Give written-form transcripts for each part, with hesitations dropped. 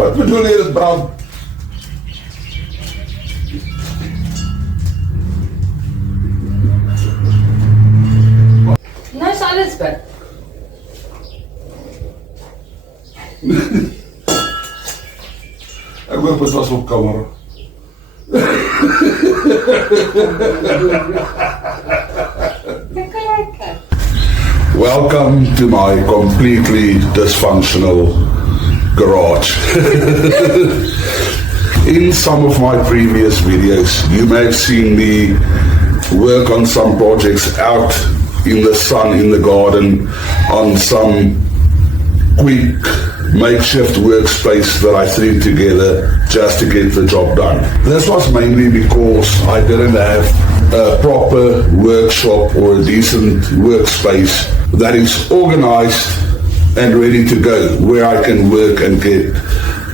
Wat bedoel jy dit brand? Nou is alles weg. Ek hoop dit was op kamera. Welcome to my completely dysfunctional garage. In some of my previous videos, you may have seen me work on some projects out in the sun, in the garden, on some quick makeshift workspace that I threw together just to get the job done. This was mainly because I didn't have a proper workshop or a decent workspace that is organized and ready to go, where I can work and get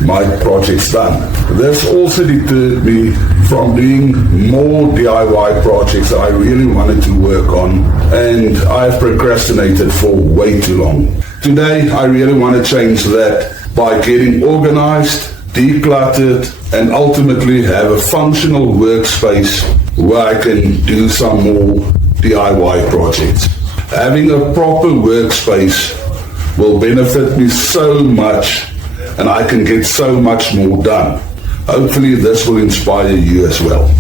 my projects done. This also deterred me from doing more DIY projects that I really wanted to work on, and I've procrastinated for way too long. Today, I really want to change that by getting organized, decluttered, and ultimately have a functional workspace where I can do some more DIY projects. Having a proper workspace will benefit me so much, and I can get so much more done. Hopefully this will inspire you as well.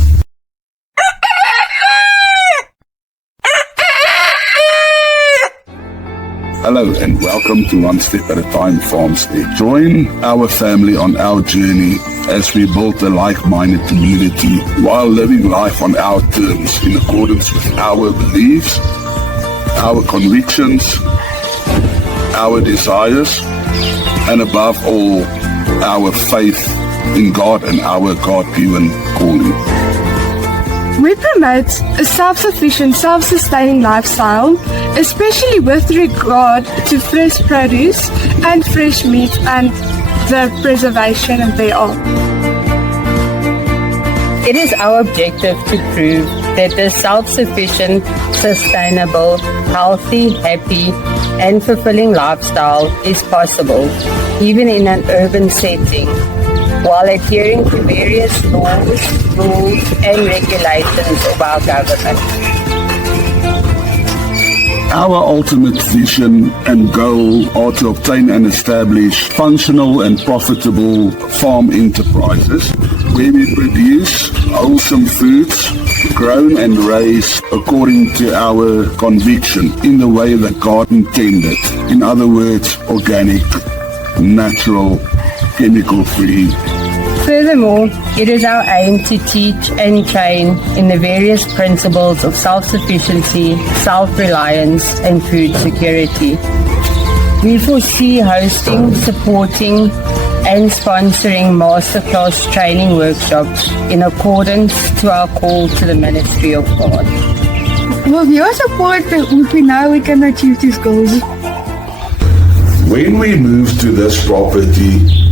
Hello and welcome to One Step at a Time Farmstead. Join our family on our journey as we build a like-minded community while living life on our terms in accordance with our beliefs, our convictions, our desires, and above all, our faith in God and our God-given calling. We promote a self-sufficient, self-sustaining lifestyle, especially with regard to fresh produce and fresh meat and the preservation thereof. It is our objective to prove that the self-sufficient, sustainable, healthy, happy, and fulfilling lifestyle is possible, even in an urban setting, while adhering to various laws, rules, and regulations of our government. Our ultimate vision and goal are to obtain and establish functional and profitable farm enterprises where we produce wholesome foods grown and raised according to our conviction in the way that God intended. In other words, organic, natural, chemical-free. Furthermore, it is our aim to teach and train in the various principles of self-sufficiency, self-reliance, and food security. We foresee hosting, supporting, and sponsoring masterclass training workshops in accordance to our call to the ministry of God. With your support, we know we can achieve these goals. When we moved to this property,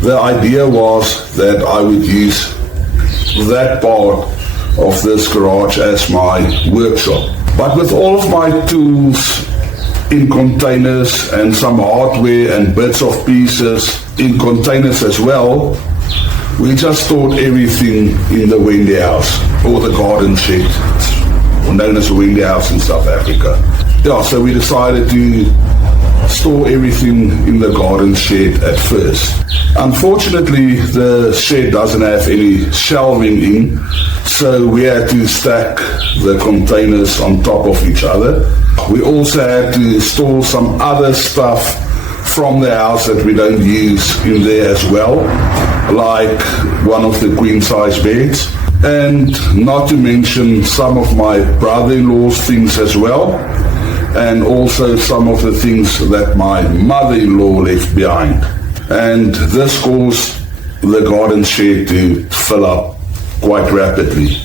the idea was that I would use that part of this garage as my workshop. But with all of my tools in containers and some hardware and bits of pieces in containers as well, we just stored everything in the windy house or the garden shed, known as a windy house in South Africa. Yeah, so we decided to store everything in the garden shed at first. Unfortunately, the shed doesn't have any shelving in, so we had to stack the containers on top of each other. We also had to store some other stuff from the house that we don't use in there as well, like one of the queen-size beds, and not to mention some of my brother-in-law's things as well, and also some of the things that my mother-in-law left behind. And this caused the garden shed to fill up quite rapidly.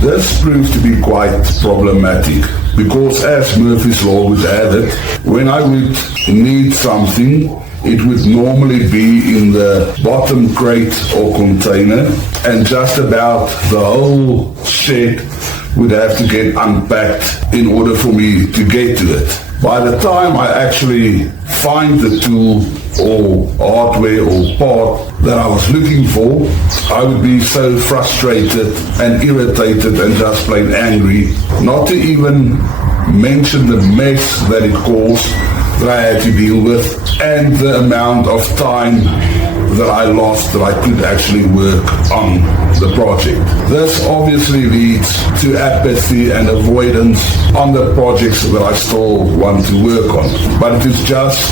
This proved to be quite problematic because, as Murphy's Law would have it, when I would need something, it would normally be in the bottom crate or container, and just about the whole shed would have to get unpacked in order for me to get to it. By the time I actually find the tool or hardware or part that I was looking for, I would be so frustrated and irritated and just plain angry, not to even mention the mess that it caused that I had to deal with and the amount of time that I lost that I could actually work on the project. This obviously leads to apathy and avoidance on the projects that I still want to work on. But it is just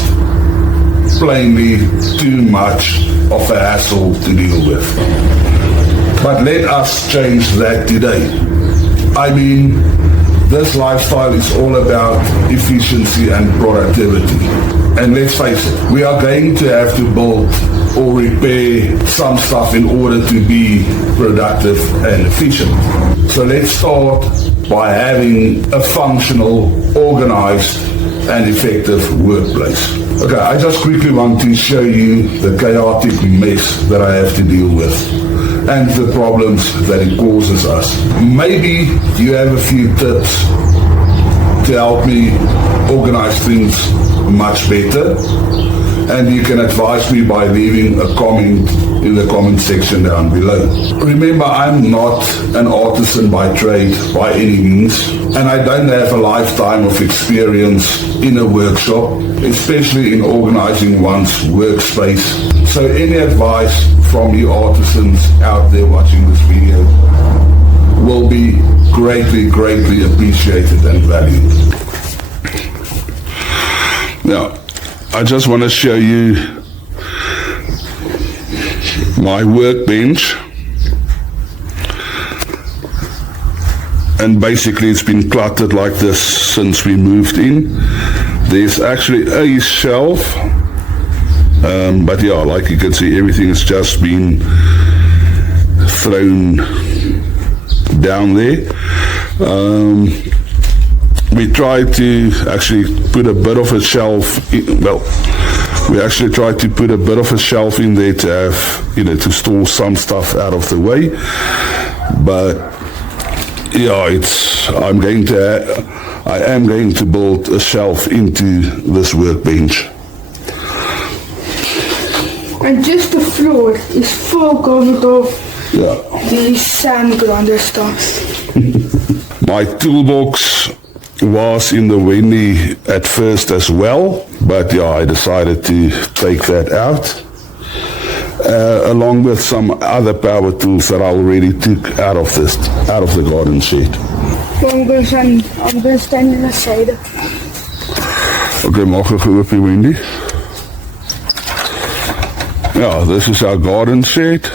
plainly too much of a hassle to deal with. But let us change that today. I mean, this lifestyle is all about efficiency and productivity. And let's face it, we are going to have to build or repair some stuff in order to be productive and efficient. So let's start by having a functional, organized, and effective workplace. Okay, I just quickly want to show you the chaotic mess that I have to deal with and the problems that it causes us. Maybe you have a few tips to help me organize things much better, and you can advise me by leaving a comment in the comment section down below. Remember, I'm not an artisan by trade by any means, and I don't have a lifetime of experience in a workshop, especially in organizing one's workspace. So any advice from you artisans out there watching this video will be greatly, greatly appreciated and valued. Now, I just want to show you my workbench, and basically it's been cluttered like this since we moved in. There's actually a shelf, but yeah, like you can see, everything has just been thrown down there. We tried to actually put a bit of a shelf in, we actually tried to put a bit of a shelf in there to have, to store some stuff out of the way. But yeah, I am going to build a shelf into this workbench. And just the floor is full covered of these sand grinder stuffs. My toolbox was in the Wendy at first as well, but yeah, I decided to take that out, along with some other power tools that I already took out of the garden shed. I'm going to stand in the shade. Okay, maak gou oop, Wendy. Yeah, this is our garden shed.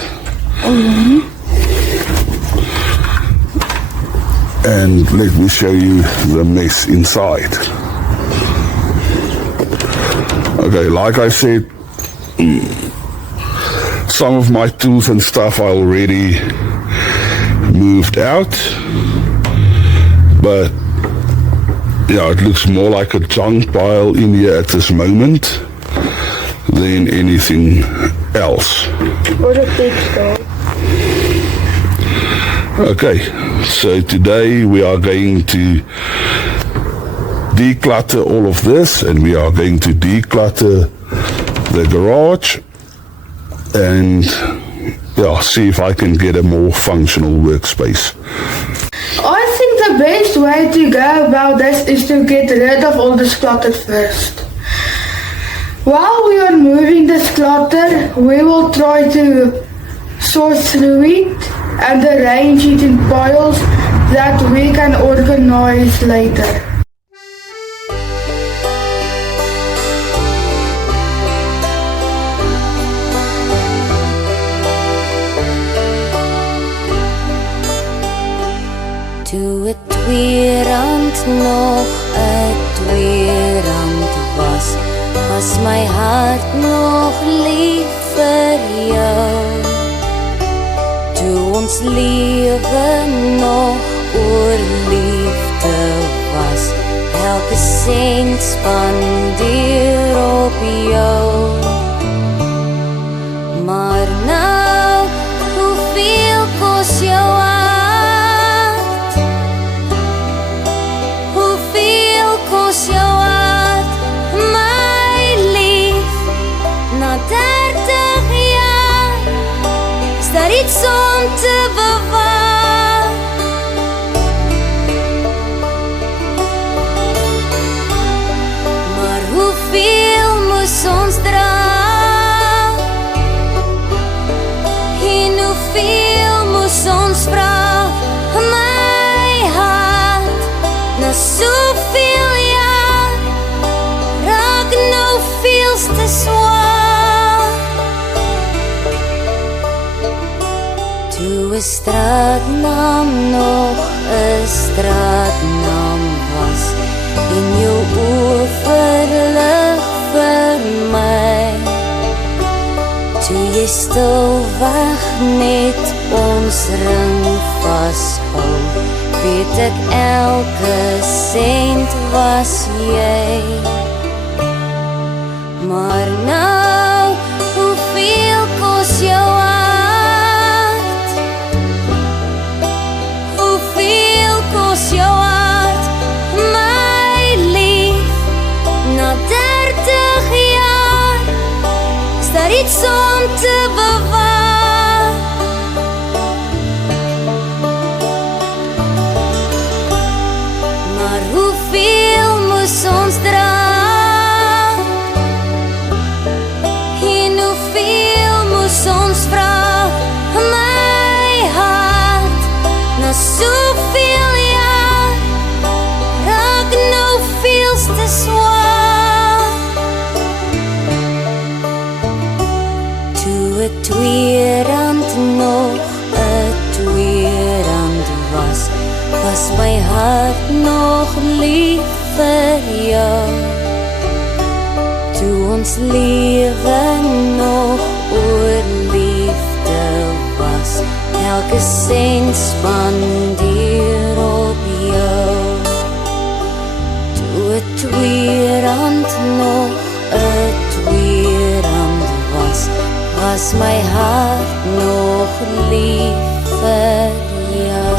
And let me show you the mess inside. Okay, like I said, some of my tools and stuff I already moved out, but yeah, it looks more like a junk pile in here at this moment than anything else. What a big dog. Okay, so today we are going to declutter all of this, and we are going to declutter the garage and see if I can get a more functional workspace. I think the best way to go about this is to get rid of all this clutter first. While we are moving this clutter, we will try to sort through it and arrange it in piles that we can organize later. Toe het R2 nog R2 was, was my hart nog lief vir jou. Toe ons lewe nog oor liefde was, elke sent spandeer op jou. Maar nou, hoeveel kos jou hart? Hoeveel kos jou hart, my iets om te bewaar. Maar hoeveel moes ons dra? En hoeveel moes ons vra? My hart, na soveel jaar, raak nou veel te swaar. Toe 'n straatnaam nog 'n straatnaam was, en jou oë verlig vir my. Toe jy stilweg net ons ring vashou, weet ek elke sent was jy. Maar nou, hoeveel kos jou hart? Hoeveel kos jou hart, my lief? Na 30 jaar, is daar iets om te bewaar? Maar hoeveel moes ons dra? En hoeveel moes ons vra? My hart, na soveel jaar, raak nou veel te swaar. Toe 'n R2 nog 'n R2 was, was my hart nog lief vir jou. Toe ons lewe nog oor liefde was, elke sent spandeer op jou. Toe 'n R2 nog 'n R2 was, was my hart nog lief vir jou.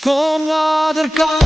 Kom naderkant.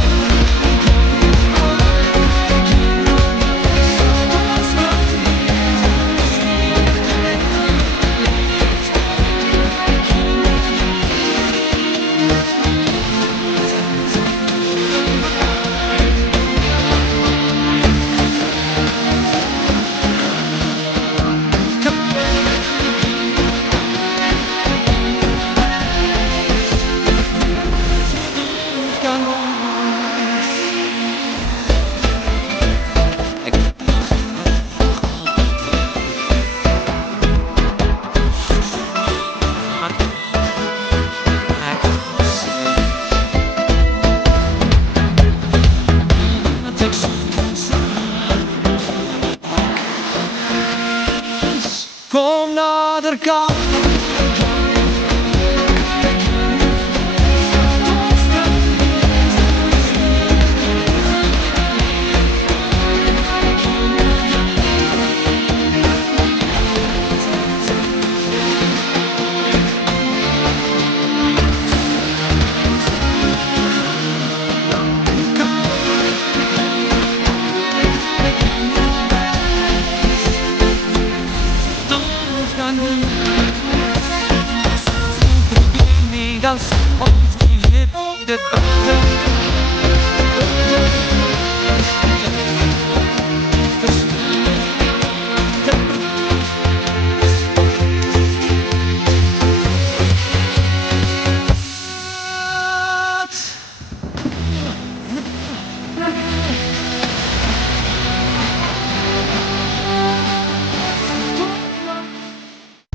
Kom naderkant.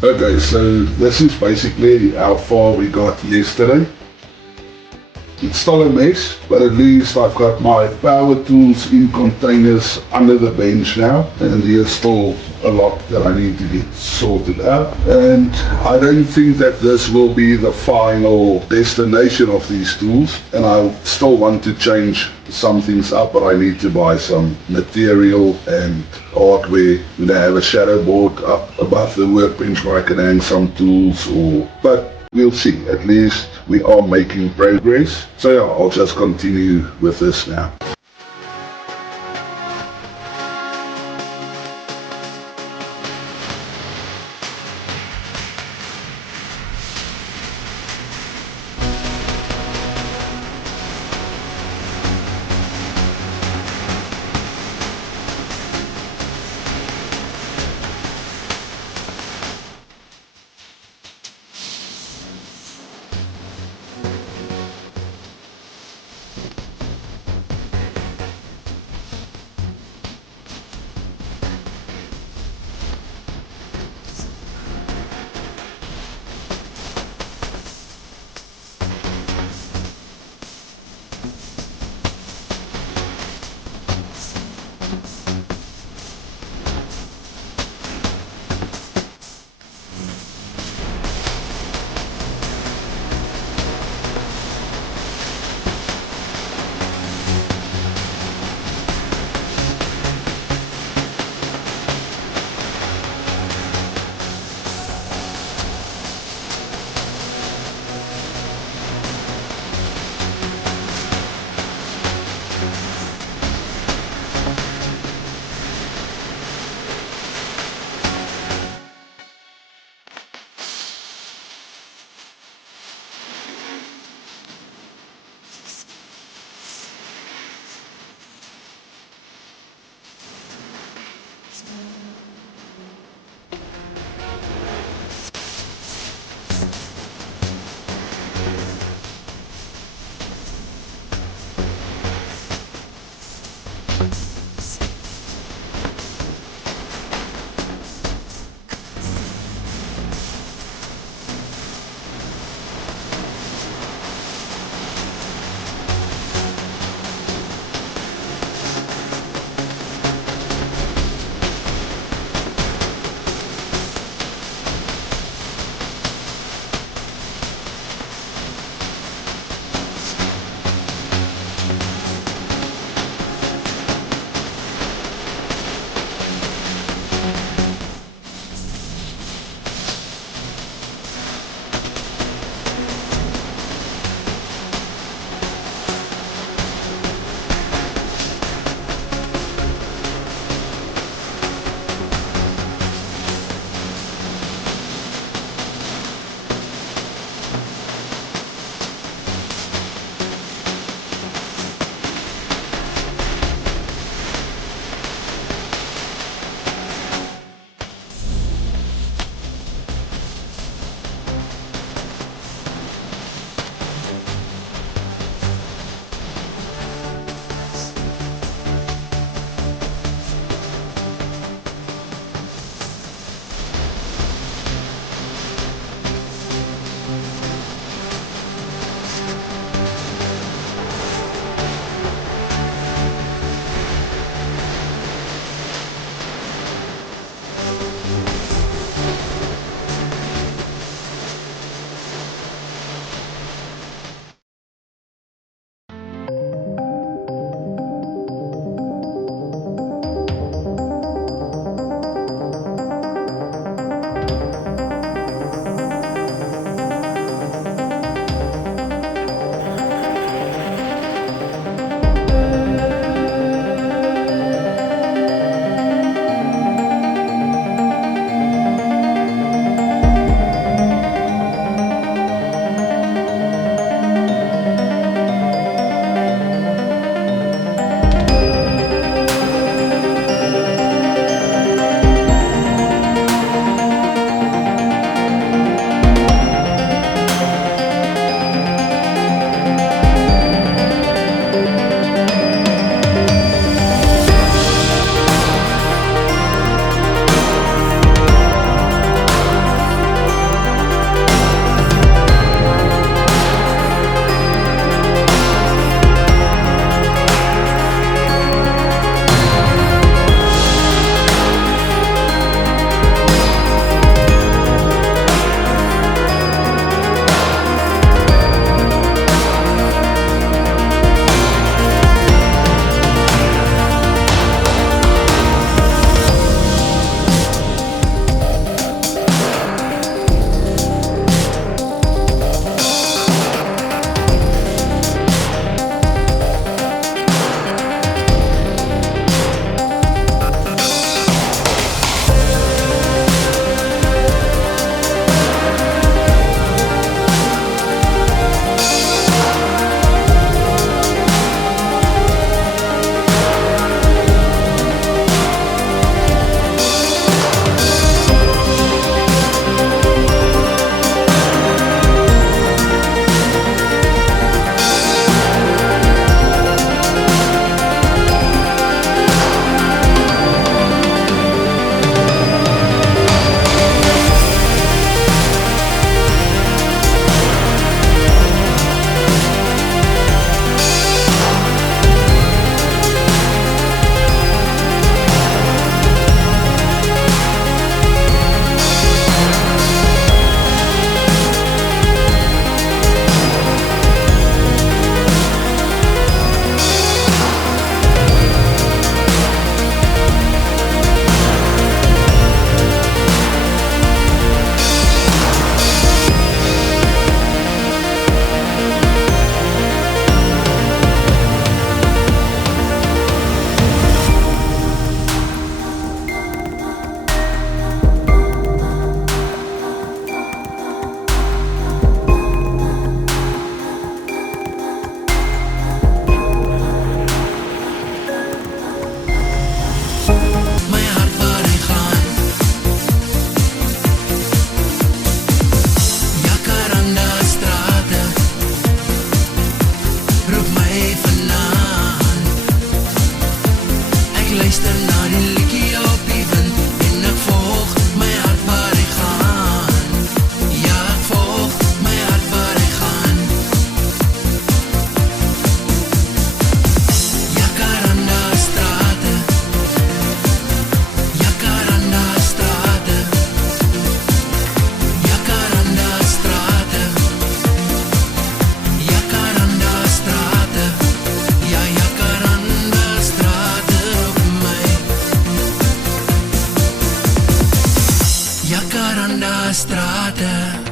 Okay, so this is basically how far we got yesterday. It's still a mess, but at least I've got my power tools in containers under the bench now, and there's still a lot that I need to get sorted out. And I don't think that this will be the final destination of these tools, and I still want to change some things up, but I need to buy some material and hardware. I have a shadow board up above the workbench where I can hang some tools, but we'll see. At least we are making progress. So yeah, I'll just continue with this now. strate.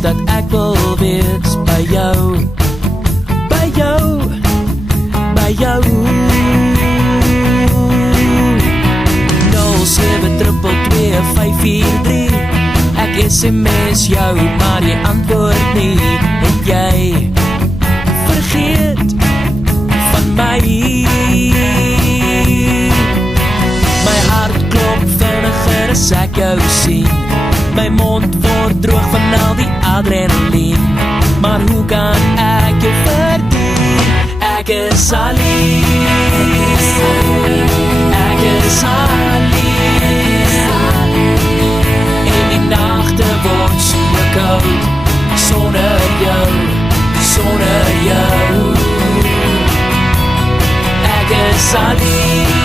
Dat ek wil wees by jou, by jou, by jou. 072254 ek SMS jou, maar jy antwoord nie. En jy vergeet van my. My hart klop vinniger as ek jou sien. My mond word droog van al die adrenalien. Maar hoe kan ek jou verdien? Ek is alleen. Ek is alleen. En die nachte word so koud. Sonder jou, sonder jou. Ek is alleen.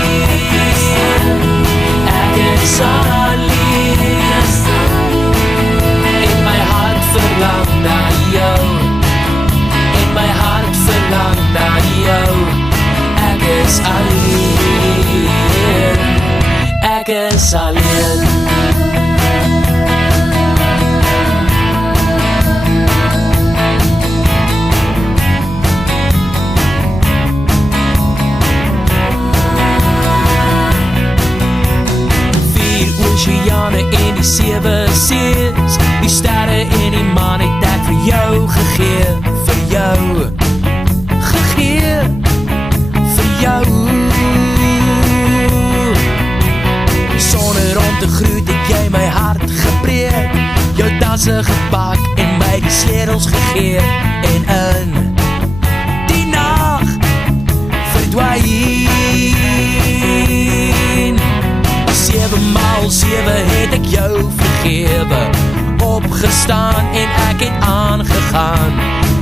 Ek is alleen. Verlang na jou, en my hart verlang na jou. Ek is alleen, ek is alleen. Oceane en die 7 sees, die sterre en die maan het ek vir jou gegee, vir jou gegee, vir jou. Sonder om te groet het jy my hart gebreek, tasse gepak en my die sleutels gegee en in die nag verdwyn. 7x7 het ek jou vergewe, opgestaan en ek het aangegaan,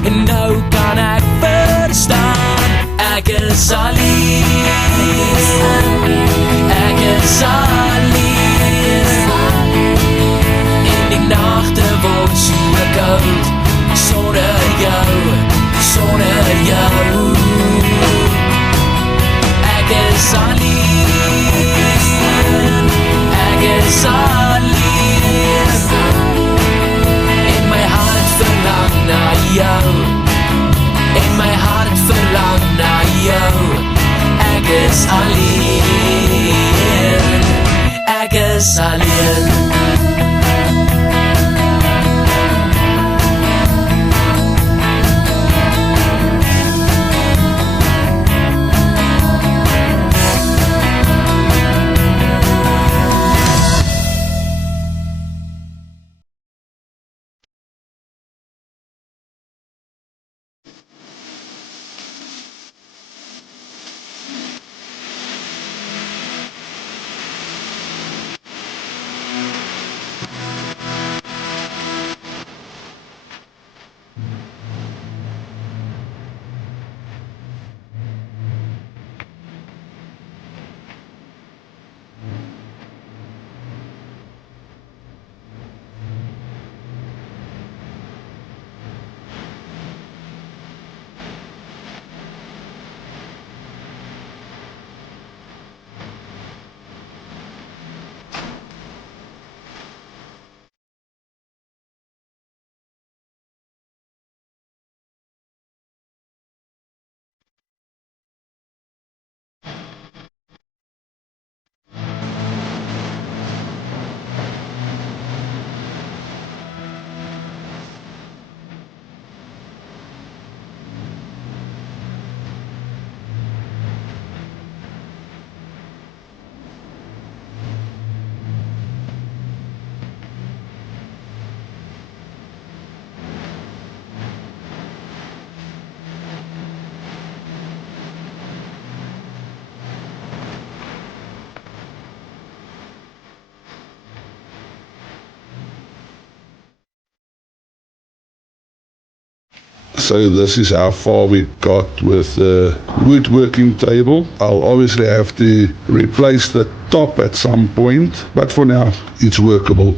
en nou kan ek verstaan, ek is alleen, ek is alleen, en die nachte word so koud, sonder jou, ek is alleen, ek is alleen, en my hart verlang na jou, en my hart verlang na jou, ek is alleen, ek is alleen. So this is how far we got with the woodworking table. I'll obviously have to replace the top at some point, but for now it's workable.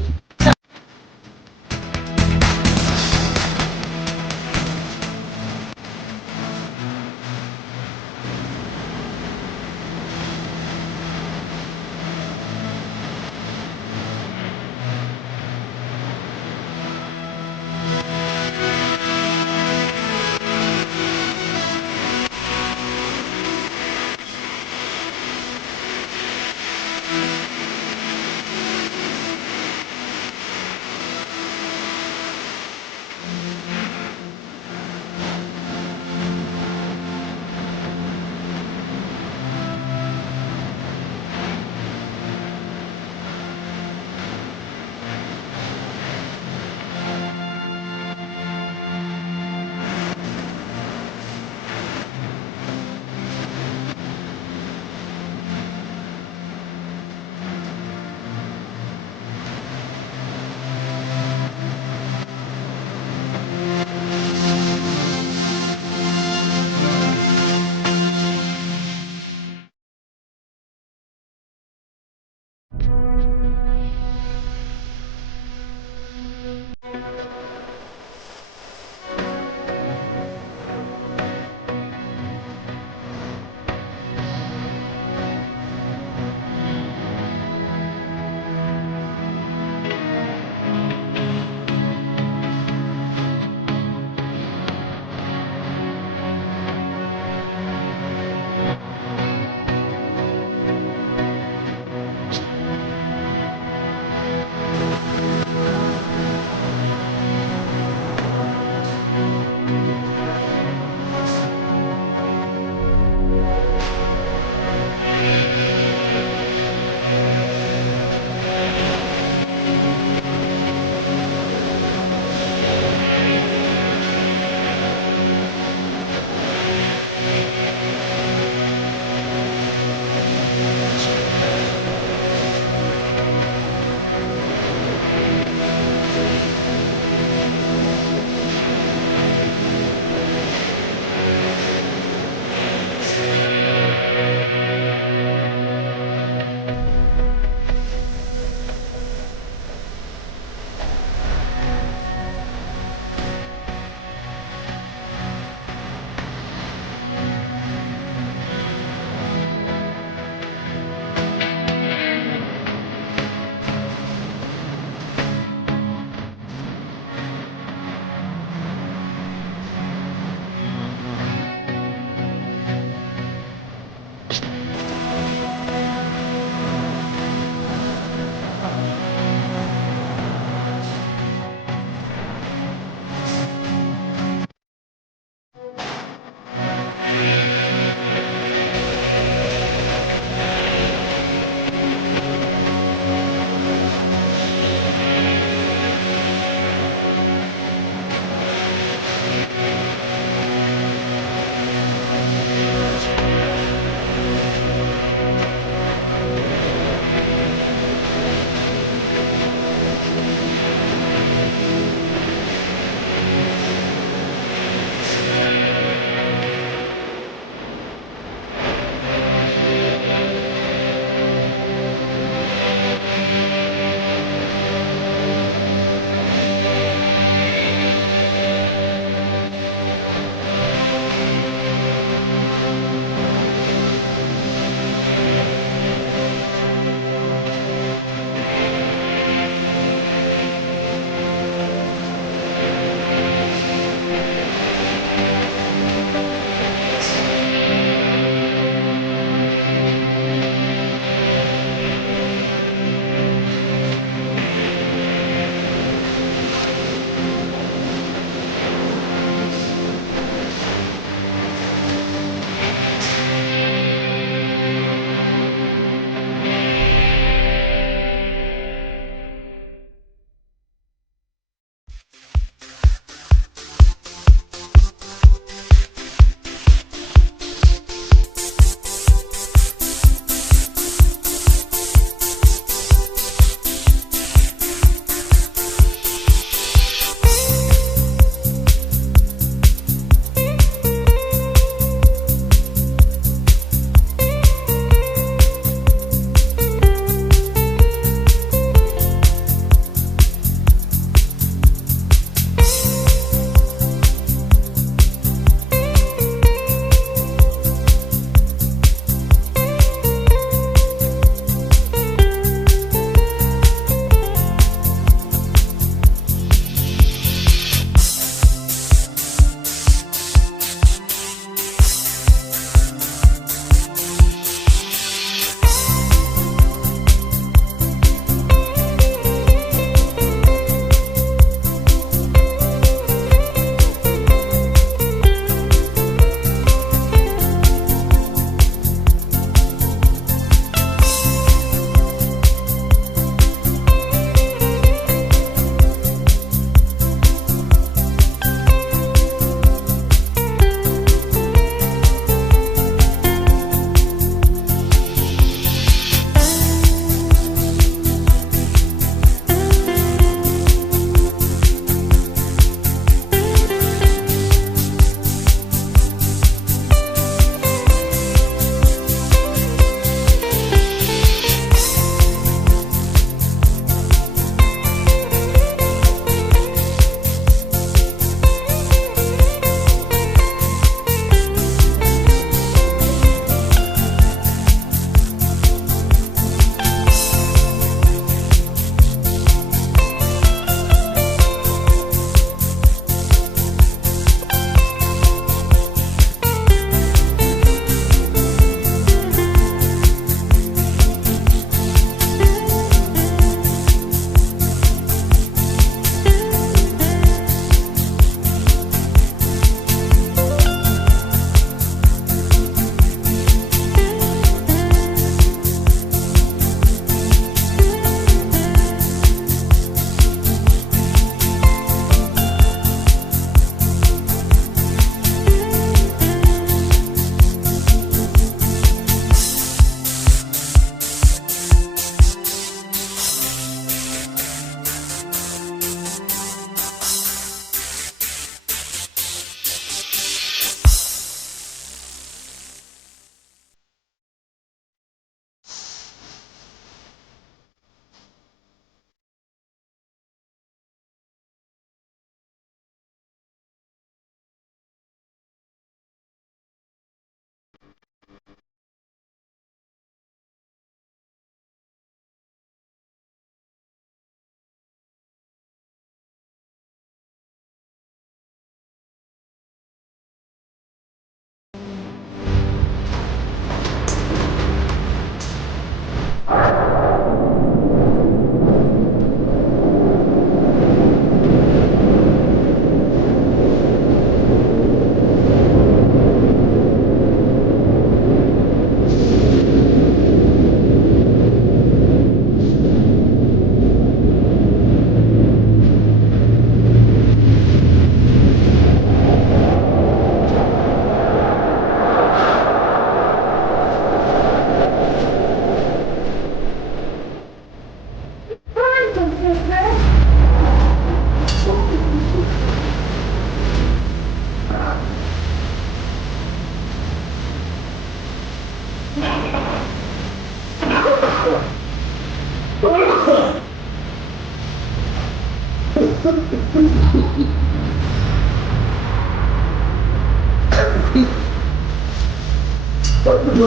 You'll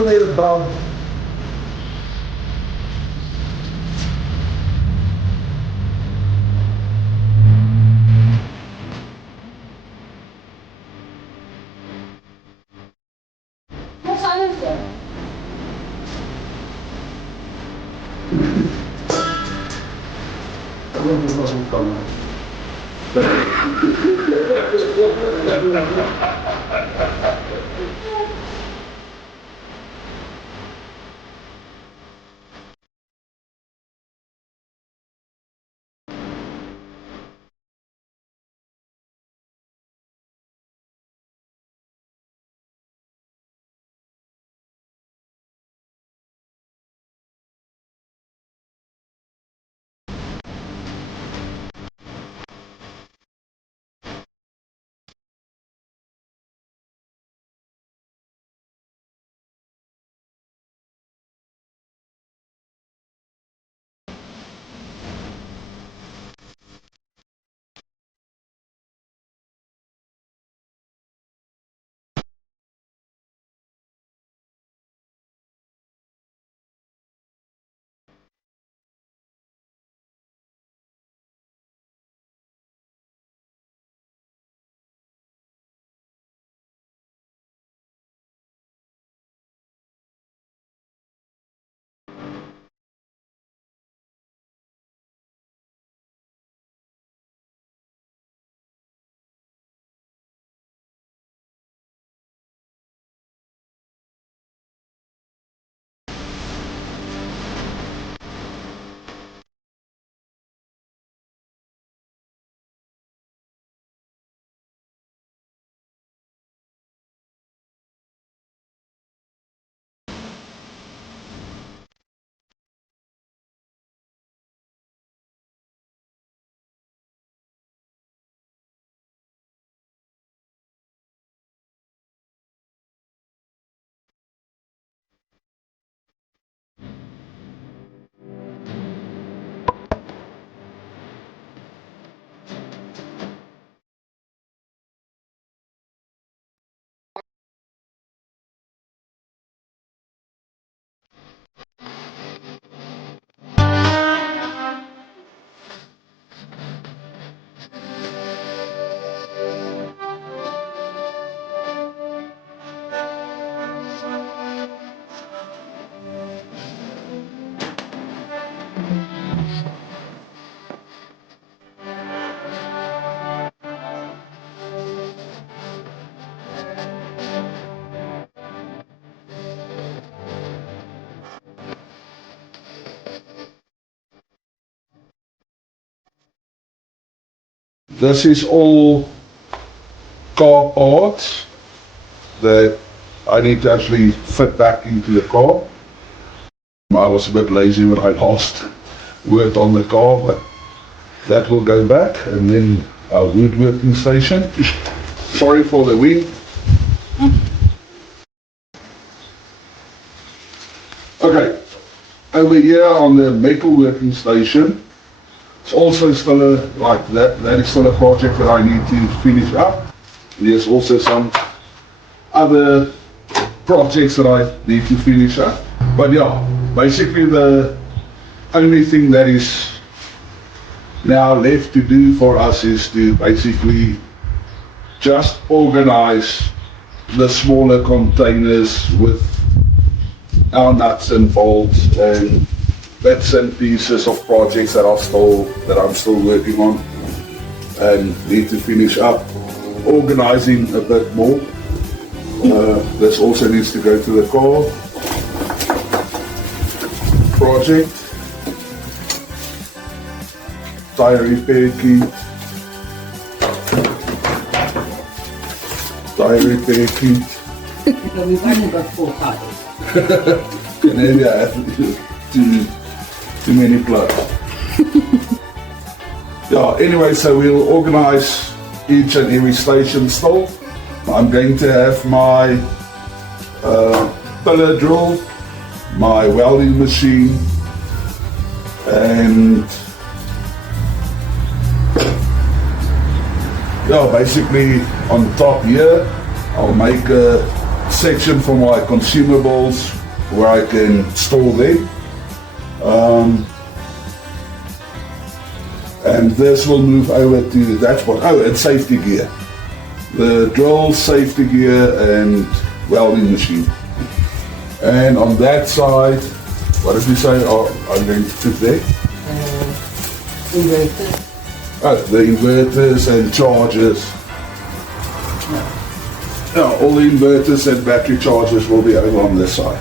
need a bone. This is all car parts that I need to actually fit back into the car. I was a bit lazy when I last worked on the car, but that will go back. And then our woodworking station. Sorry for the wind. Okay, over here on the metal working station, it's also still that is still a project that I need to finish up. There's also some other projects that I need to finish up. But yeah, basically the only thing that is now left to do for us is to basically just organize the smaller containers with our nuts and bolts and bits and pieces of projects that I'm still working on and need to finish up. Organizing a bit more. This also needs to go to the car project. Tire repair kit. Tire repair kit. We've only got 4 tires. Maybe I have too many plugs. Yeah, anyway, so we'll organize each and every station still. I'm going to have my pillar drill, my welding machine, and yeah, basically on top here, I'll make a section for my consumables where I can store them. And this will move over to, that's what, and safety gear. The drill, safety gear, and welding machine. And on that side, what did we say I'm going to put there? Inverters. Oh, the inverters and chargers. Yeah, all the inverters and battery chargers will be over on this side.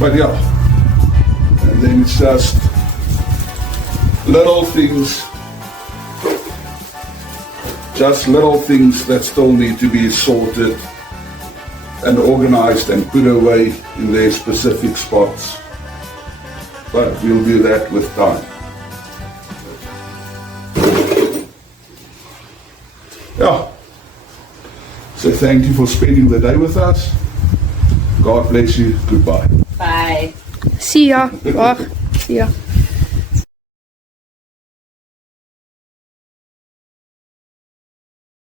But yeah, and then it's just little things that still need to be sorted and organized and put away in their specific spots. But we'll do that with time. Yeah. So thank you for spending the day with us. God bless you. Goodbye. Bye. See ya. Dag. See ya.